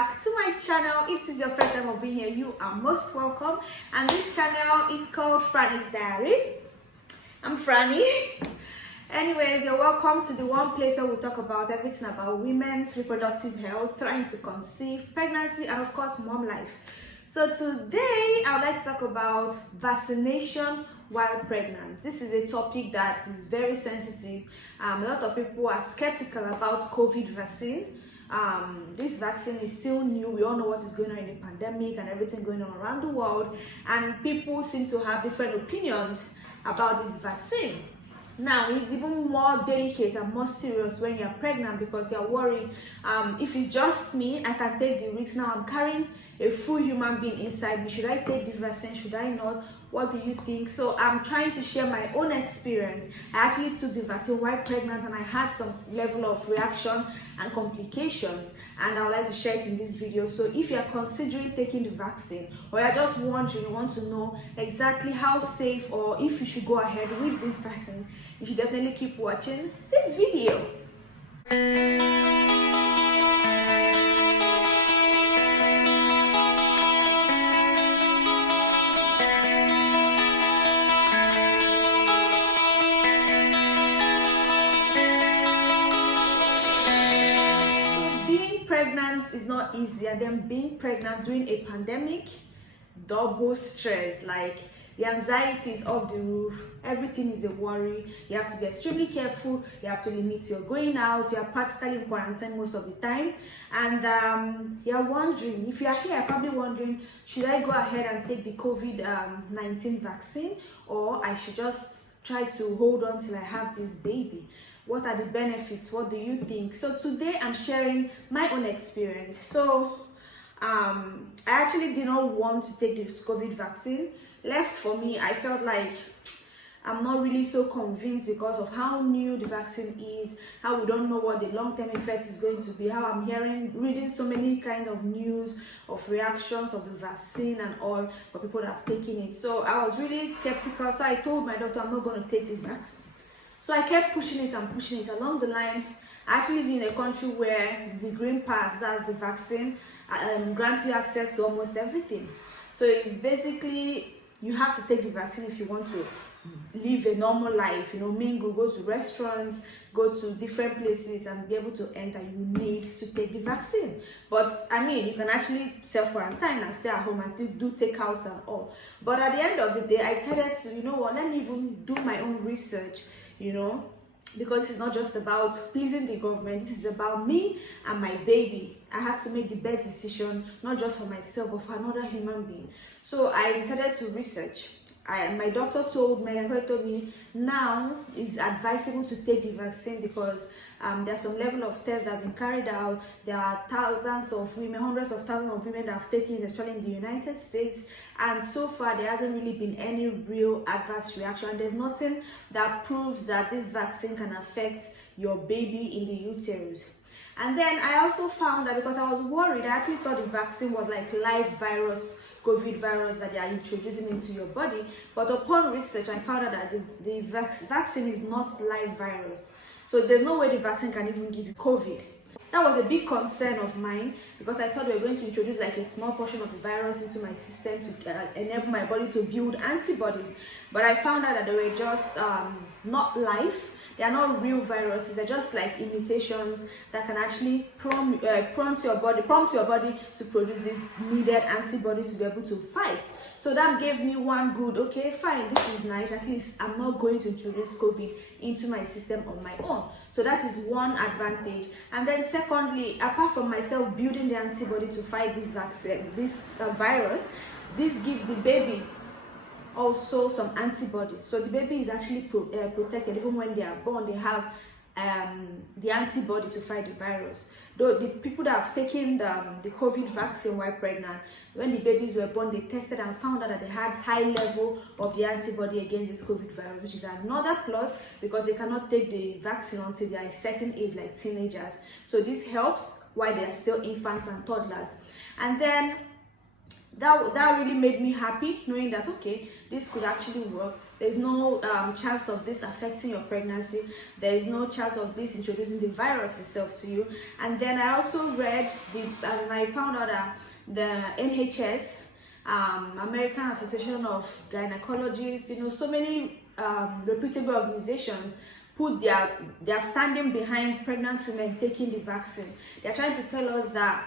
back to my channel. If this is your first time of being here, you are most welcome. And this channel is called Franny's Diary. I'm Franny. Anyways, you're welcome to the one place where we talk about everything about women's reproductive health, trying to conceive, pregnancy, and of course mom life. So today I would like to talk about vaccination while pregnant. This is a topic that is very sensitive. A lot of people are skeptical about COVID vaccine. This vaccine is still new. We all know what is going on in the pandemic and everything going on around the world, and people seem to have different opinions about this vaccine. Now, it's even more delicate and more serious when you're pregnant because you're worried. If it's just me, I can take the risk. Now I'm carrying a full human being inside me. Should I take the vaccine? Should I not? What do you think? So I'm trying to share my own experience. I actually took the vaccine while pregnant and I had some level of reaction and complications, and I would like to share it in this video. So if you're considering taking the vaccine, or you're just wondering, you want to know exactly how safe or if you should go ahead with this vaccine, you should definitely keep watching this video. Pregnant is not easy, and then being pregnant during a pandemic, double stress. Like, the anxiety is off the roof, everything is a worry. You have to be extremely careful, you have to limit your going out, you're practically in quarantine most of the time. And you're wondering, if you're here, you're probably wondering, should I go ahead and take the COVID-19 vaccine, or I should just try to hold on till I have this baby? What are the benefits? What do you think? So today I'm sharing my own experience. So I actually did not want to take this COVID vaccine. Left for me, I felt like I'm not really so convinced because of how new the vaccine is, how we don't know what the long-term effect is going to be, how I'm reading so many kind of news of reactions of the vaccine and all for people that have taken it. So I was really skeptical. So I told my doctor, I'm not going to take this vaccine. So I kept pushing it and pushing it. Along the line, I actually live in a country where the green pass, that's the vaccine, grants you access to almost everything. So it's basically, you have to take the vaccine if you want to live a normal life, mingle, go to restaurants, go to different places and be able to enter. You need to take the vaccine. But I mean, you can actually self-quarantine and stay at home and do takeouts and all. But at the end of the day, I decided to, let me even do my own research, because it's not just about pleasing the government. This is about me and my baby. I have to make the best decision, not just for myself, but for another human being. So I decided to research. My doctor told me now it's advisable to take the vaccine because there's some level of tests that have been carried out. There are thousands of women, hundreds of thousands of women that have taken it, especially in the United States, and so far there hasn't really been any real adverse reaction. There's nothing that proves that this vaccine can affect your baby in the uterus. And then I also found that, because I was worried, I actually thought the vaccine was like live virus, COVID virus that they are introducing into your body. But upon research, I found out that the vaccine is not live virus. So there's no way the vaccine can even give you COVID. That was a big concern of mine, because I thought they were going to introduce like a small portion of the virus into my system to enable my body to build antibodies. But I found out that they were just not live. They are not real viruses. They're just like imitations that can actually prompt your body to produce this needed antibodies to be able to fight. So that gave me one good, okay, fine, this is nice. At least I'm not going to introduce COVID into my system on my own. So that is one advantage. And then secondly, apart from myself building the antibody to fight this vaccine, this virus, this gives the baby also some antibodies. So the baby is actually protected. Even when they are born, they have the antibody to fight the virus. Though the people that have taken the COVID vaccine while pregnant, when the babies were born, they tested and found out that they had high level of the antibody against this COVID virus, which is another plus, because they cannot take the vaccine until they are a certain age, like teenagers. So this helps while they are still infants and toddlers. And then that really made me happy, knowing that, okay, this could actually work. There's no chance of this affecting your pregnancy. There is no chance of this introducing the virus itself to you. And then I also read and I found out that the NHS, American Association of Gynecologists, so many reputable organizations put their standing behind pregnant women taking the vaccine. They're trying to tell us that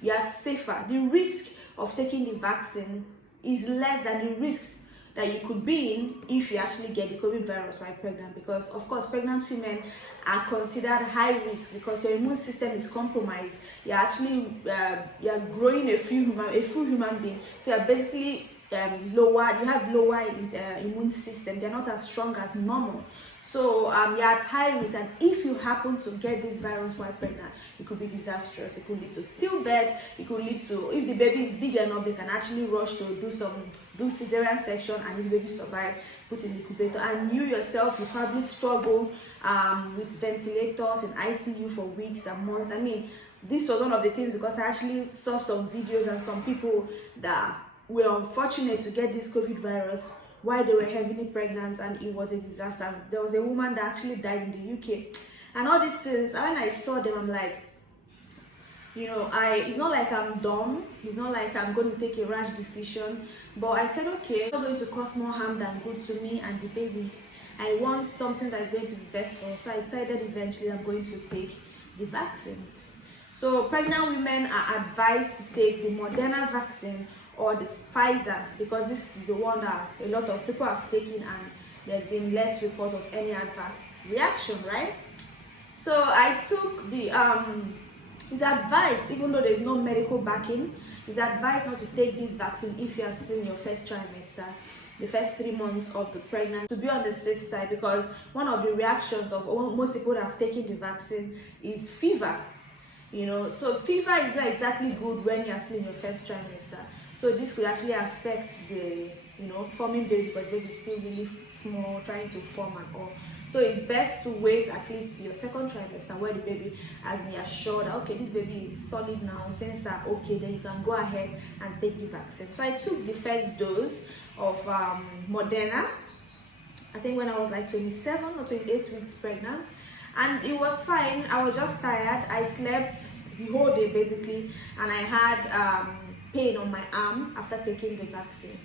you are safer. The risk of taking the vaccine is less than the risks that you could be in if you actually get the COVID virus while pregnant, because of course pregnant women are considered high risk because your immune system is compromised. You're actually you're growing a full human being, so you're basically you have lower immune system. They're not as strong as normal, so you're at high risk. And if you happen to get this virus while pregnant, it could be disastrous. It could lead to stillbirth. It could lead to, if the baby is big enough, they can actually rush to do cesarean section, and if the baby survive, put in the incubator. And you yourself, you probably struggle with ventilators in ICU for weeks and months. I mean, this was one of the things, because I actually saw some videos and some people that were unfortunate to get this COVID virus while they were heavily pregnant, and it was a disaster. There was a woman that actually died in the UK, and all these things. And when I saw them, I'm like, it's not like I'm dumb. It's not like I'm going to take a rash decision. But I said, okay, it's not going to cause more harm than good to me and the baby. I want something that is going to be best for us. So I decided eventually I'm going to take the vaccine. So pregnant women are advised to take the Moderna vaccine or the Pfizer, because this is the one that a lot of people have taken and there's been less report of any adverse reaction, right? So I took the it's advised, even though there's no medical backing, it's advised not to take this vaccine if you are still in your first trimester, the first 3 months of the pregnancy, to be on the safe side, because one of the reactions of most people that have taken the vaccine is fever. So fever is not exactly good when you're still in your first trimester. So this could actually affect the forming baby, because baby is still really small, trying to form and all. So it's best to wait at least your second trimester, where the baby has been assured that, okay, this baby is solid now, things are okay, then you can go ahead and take the vaccine. So I took the first dose of Moderna, I think when I was like 27 or 28 weeks pregnant, and it was fine. I was just tired. I slept the whole day basically, and I had pain on my arm after taking the vaccine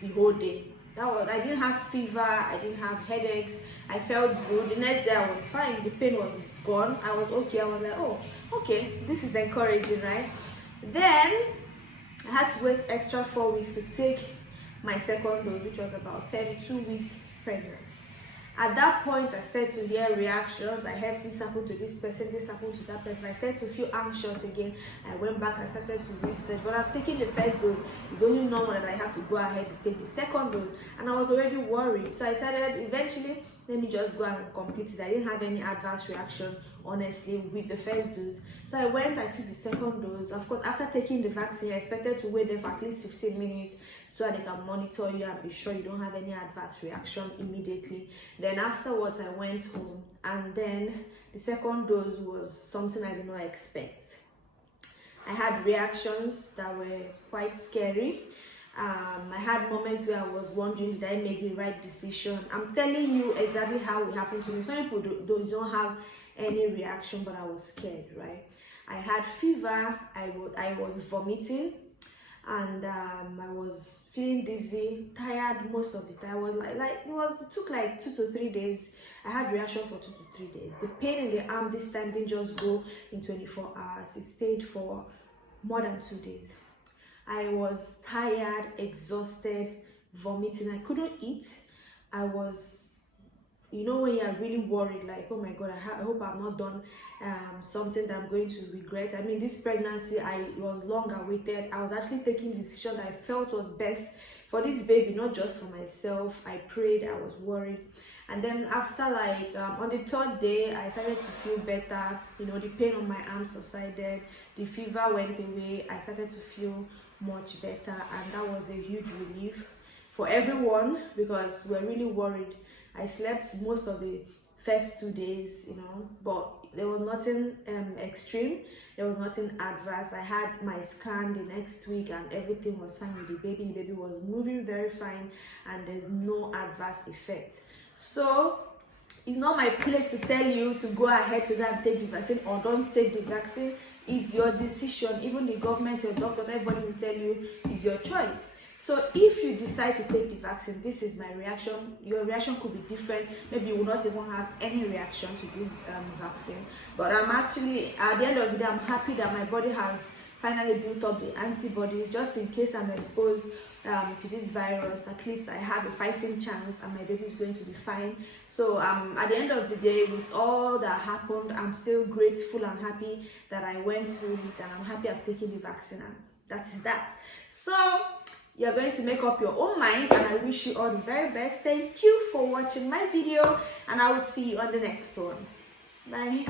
the whole day. I didn't have fever, I didn't have headaches, I felt good. The next day I was fine, the pain was gone, I was okay. I was like, oh, okay, this is encouraging, right? Then I had to wait extra 4 weeks to take my second dose, which was about 32 weeks pregnant. At that point, I started to hear reactions. I heard this happened to this person, this happened to that person. I started to feel anxious again. I went back, I started to research. But I've taken the first dose. It's only normal that I have to go ahead to take the second dose. And I was already worried. So I decided eventually, let me just go and complete it. I didn't have any adverse reaction, honestly, with the first dose. So I went, I took the second dose. Of course, after taking the vaccine, I expected to wait there for at least 15 minutes so that they can monitor you and be sure you don't have any adverse reaction immediately. Then afterwards, I went home, and then the second dose was something I did not expect. I had reactions that were quite scary. I had moments where I was wondering, did I make the right decision? I'm telling you exactly how it happened to me. Some people don't have any reaction, but I was scared, right? I had fever, I was vomiting, and I was feeling dizzy, tired most of the time. I was it took like 2 to 3 days. I had reaction for 2 to 3 days. The pain in the arm this time didn't just go in 24 hours. It stayed for more than 2 days. I was tired, exhausted, vomiting. I couldn't eat. I was, when you're really worried, like, oh my God, I hope I've not done something that I'm going to regret. I mean, this pregnancy, I was long awaited. I was actually taking the decision that I felt was best for this baby, not just for myself. I prayed, I was worried. And then after on the 3rd day, I started to feel better. The pain on my arm subsided. The fever went away. I started to feel much better, and that was a huge relief for everyone, because we're really worried. I slept most of the first 2 days, but there was nothing extreme. There was nothing adverse. I had my scan the next week and everything was fine with the baby. The baby was moving very fine and there's no adverse effect. So it's not my place to tell you to go ahead to go and take the vaccine or don't take the vaccine. It's your decision. Even the government, your doctors, everybody will tell you it's your choice. So if you decide to take the vaccine, this is my reaction. Your reaction could be different. Maybe you will not even have any reaction to this vaccine. But I'm actually, at the end of the day, I'm happy that my body has finally built up the antibodies, just in case I'm exposed to this virus. At least I have a fighting chance and my baby is going to be fine. So at the end of the day, with all that happened, I'm still grateful and happy that I went through it, and I'm happy I've taken the vaccine, and that is that. So you're going to make up your own mind, and I wish you all the very best. Thank you for watching my video, and I will see you on the next one. Bye.